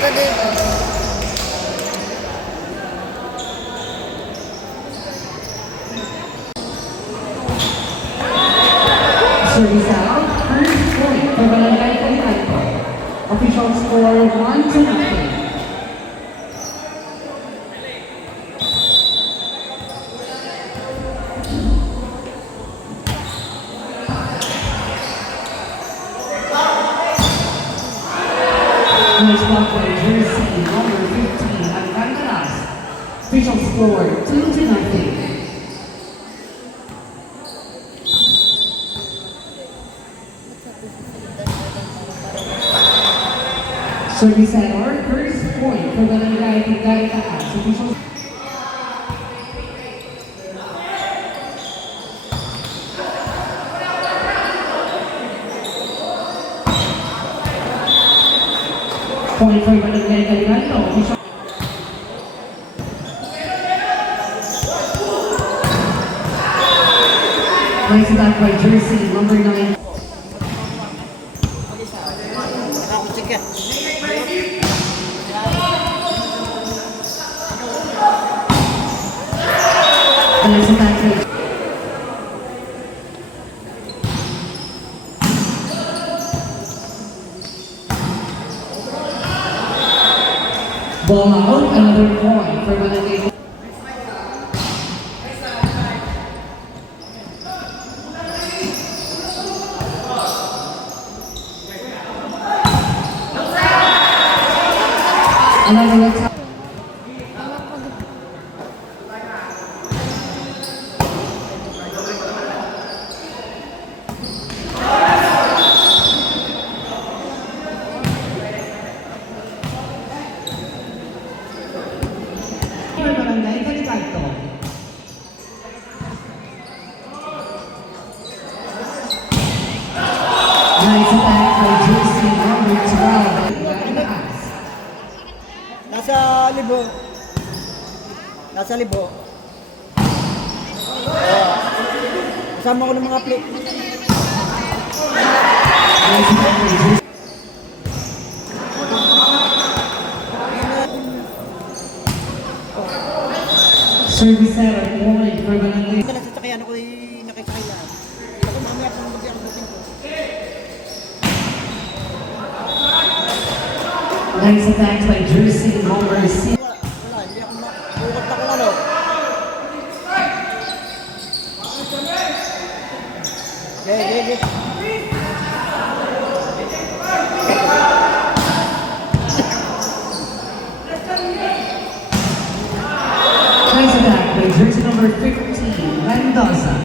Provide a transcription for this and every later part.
Service out, first point for Barangay Calipayco. Official score 1-0. Nice block by jersey number 15, Alcantaras. Official score 2-0. Service at our first point for Barangay Calipayco. Official. Point for Barangay Calipayco. Official. Nice attack by jersey number 9. Nice attack by ball out, another point for Barangay. Another attack. Barangay Calipayco. Nice attack by jersey number 12. Nasa libo. Nasa libo. Kasama ko ng mga plate. Nice attack by jersey. Service at point for Barangay. Sa sasakyan ako'y nakisakay lang. Ako mamaya pang mag-iang buting ko. Nice attack by jersey number 6. Wala, hindi ako makukot na kung ano. Okay. Nice attack by jersey number 15, Mendoza.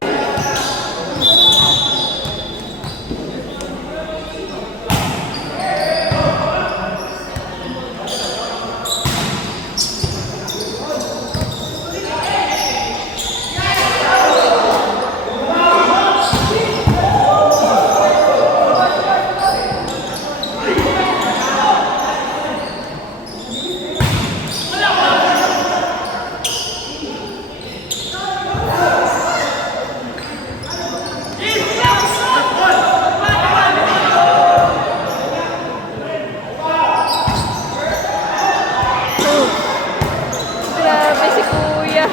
Grabe si Kuya.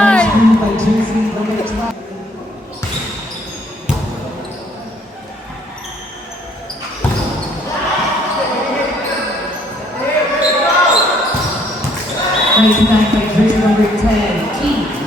Nice move by jersey number 12. Nice attack by jersey number 10, Keith.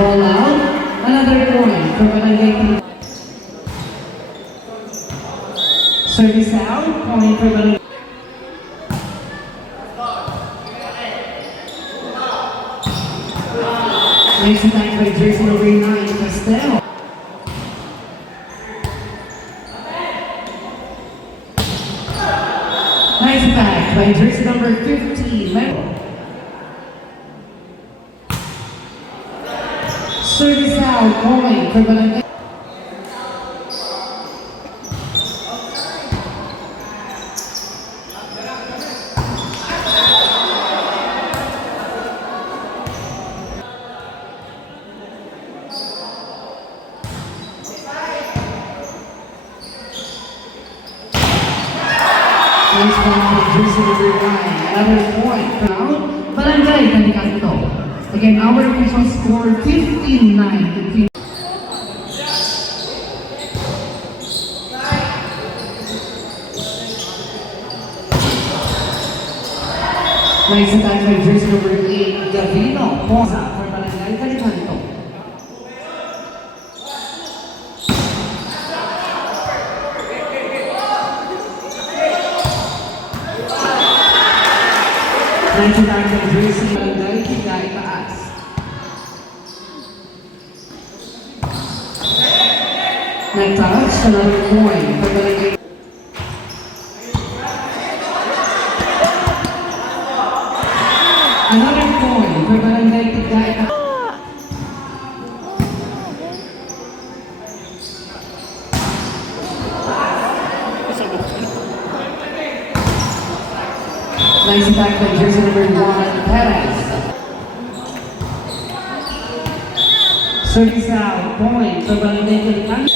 Ball out, another point for Barangay. Service out, point for Barangay. Nice attack by jersey number 9, Castel. Nice attack by jersey number 15, Melo. Service out, point for Barangay. Nice one for jersey number 9. Another point. Now, Barangay Calicanto. Again, our official score 15-9. Nice attack by jersey number 8, Gavino Poza for Barangay Calicanto. Nice attack by jersey Barangay Higay Taas. Nice touch, another point for Barangay. Another point for Barangay Higay Taas. Nice attack by jersey number 1, Perez. Service out, point for Barangay Calicanto.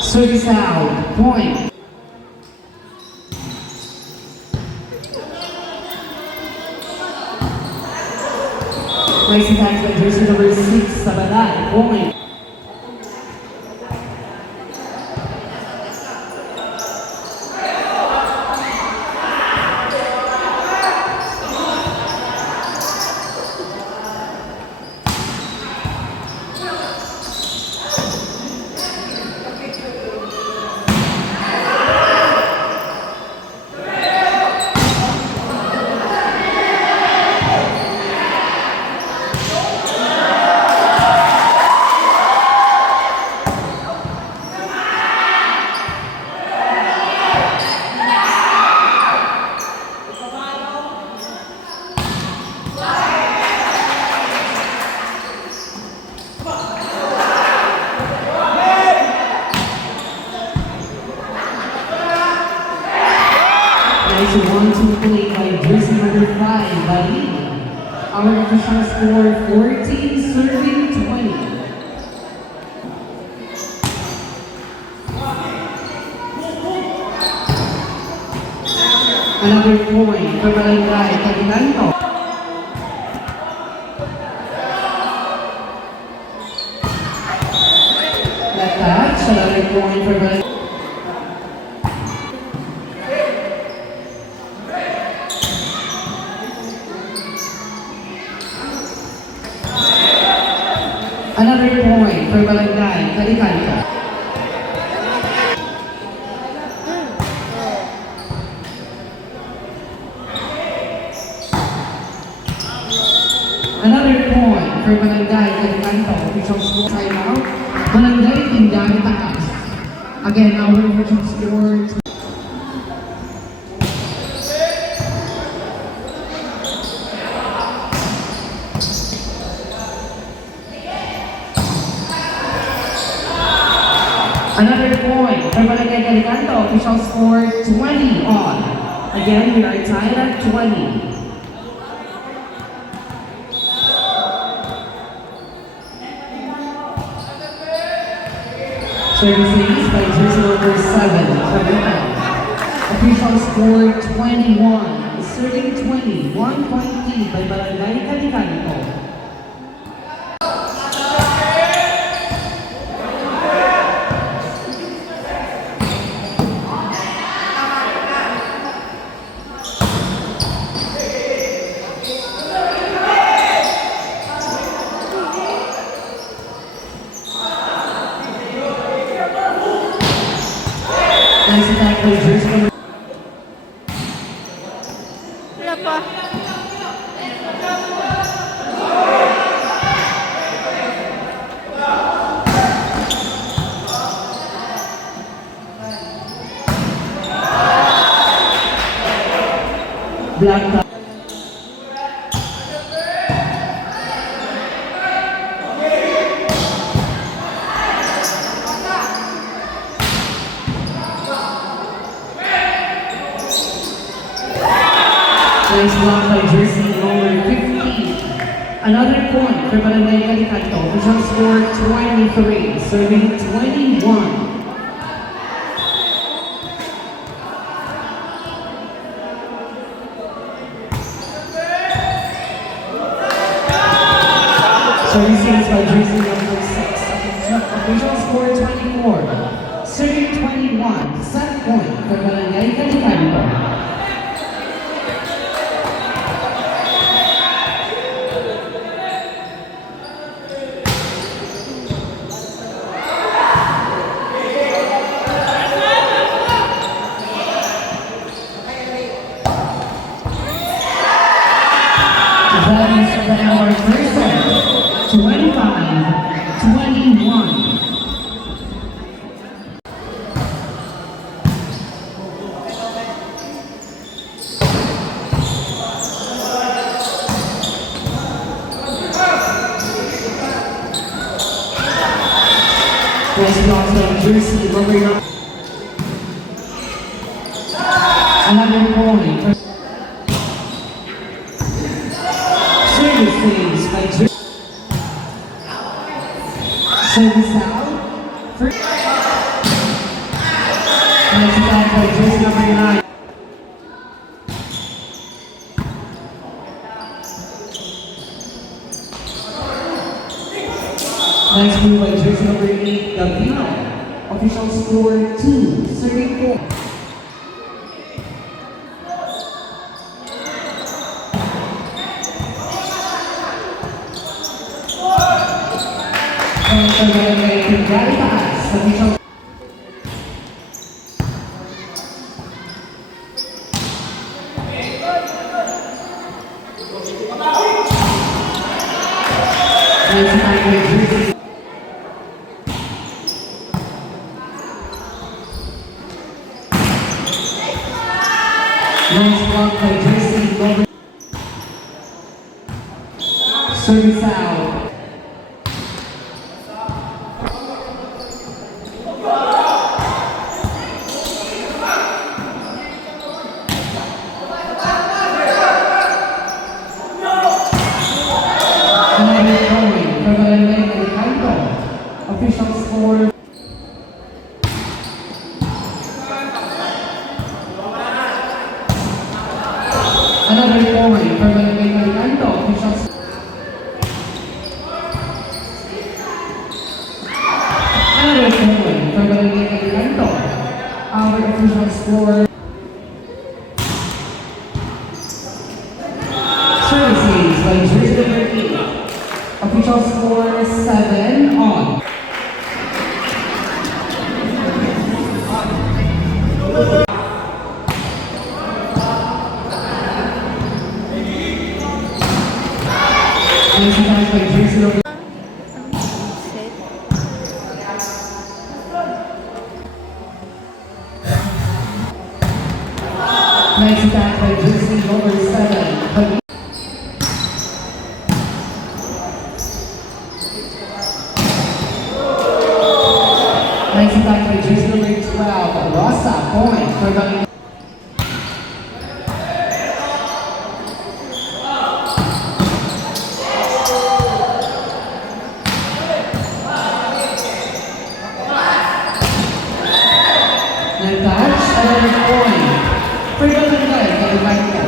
Service out, point. Nice attack by jersey number 6, Sabaday, point. Nice 1-2 play by jersey number 5, Bali. Our official score 14, serving 20. Another point for Barangay Calicanto. That touch, another point for Barangay. Another point for Barangay Calicanto. Another point for Barangay Calicanto. Official score timeout. Barangay Higay Taas. Again, our official score. Another point for Barangay Calicanto, official score 20 on. Again, we are tied at 20. Services by jersey number 7, Cabral. Official score 21, serving 20, 1 point lead by Barangay Calicanto. Nice attack by jersey number. Wala pa. Black Top. Nice block by jersey number 15. Another point for Barangay Calicanto. Official score 23, serving 21. Services by jersey number 6. Official score 24, serving 21. Set point for Barangay Calicanto. That is the hour first set, 25-21. Nice block by jersey number 9. Another point for services by jersey. Service out. Nice block by jersey number 9. Nice move by jersey number 8, Gavino. Official score 2, serving 4. And for Barangay Calitas, official. Nice time by jersey. Nice block by jersey number. Service out. Another point for Barangay Calicanto. Official score. Another point for Barangay Calicanto. Official score. Another point for Barangay Calicanto. Our official score. Services by jersey number 8. Official score 7 on. Nice time by jersey number. Nice time by jersey number 7. Nice time by jersey number 12, Rosa. Point for Barangay. Nag-touch, another point for Barangay Calicanto.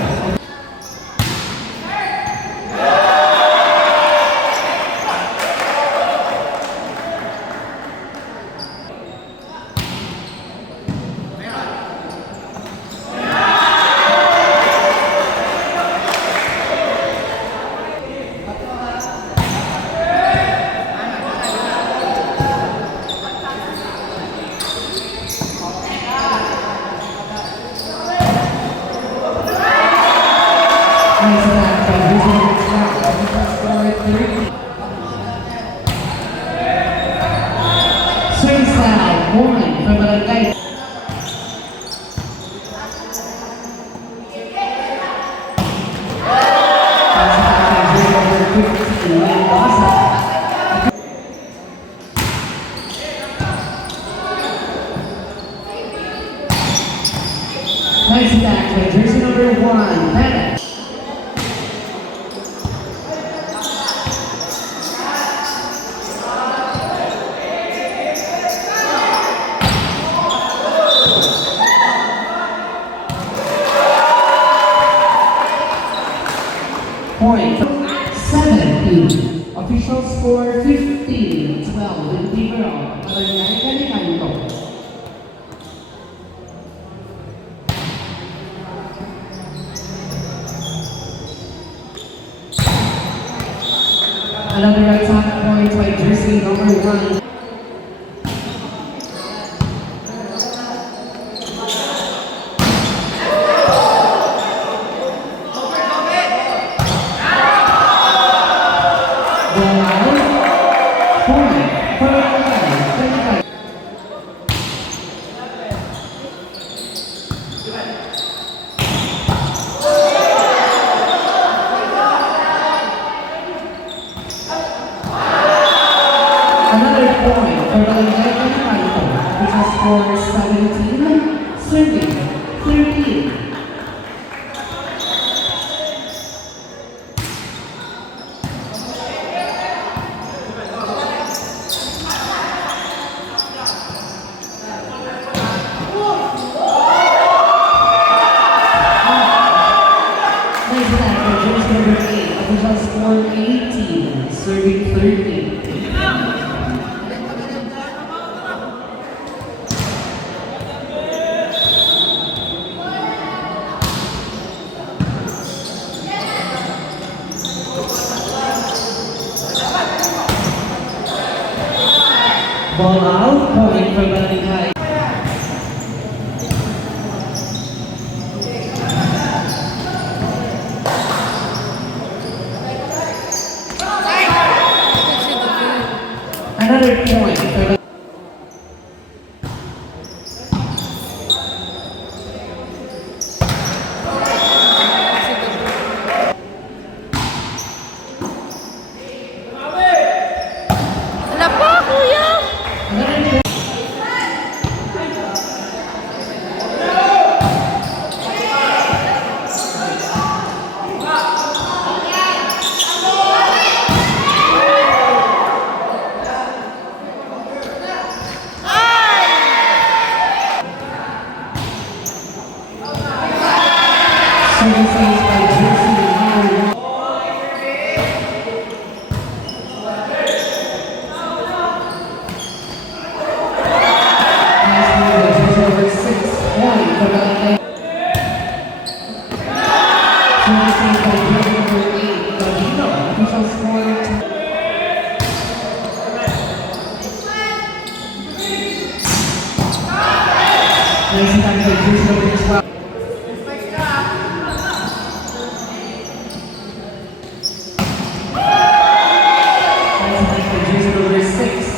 Nice attack by jersey number 12. Official score 3. Service out, point for Barangay. Nice attack by jersey number 1, Panic. Point 7. Official score 15-12 in favor of Barangay Calicanto. Another attack point by jersey number 1. Another point for Barangay Calicanto, which has scored 17, serving 13. Nice attack by jersey number 8, which has scored 18, serving 13. Ball out, point for Barangay. Another point for Wala pa, kuya! another point. Services by jersey number 1. Nice move by jersey number 6, point for Barangay. Services by jersey number 8, Gavino, official score 2. Nice attack by jersey number 12. Nice attack by jersey number 6.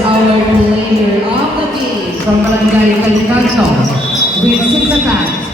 our player of the game from Barangay Calicanto with 6 attacks,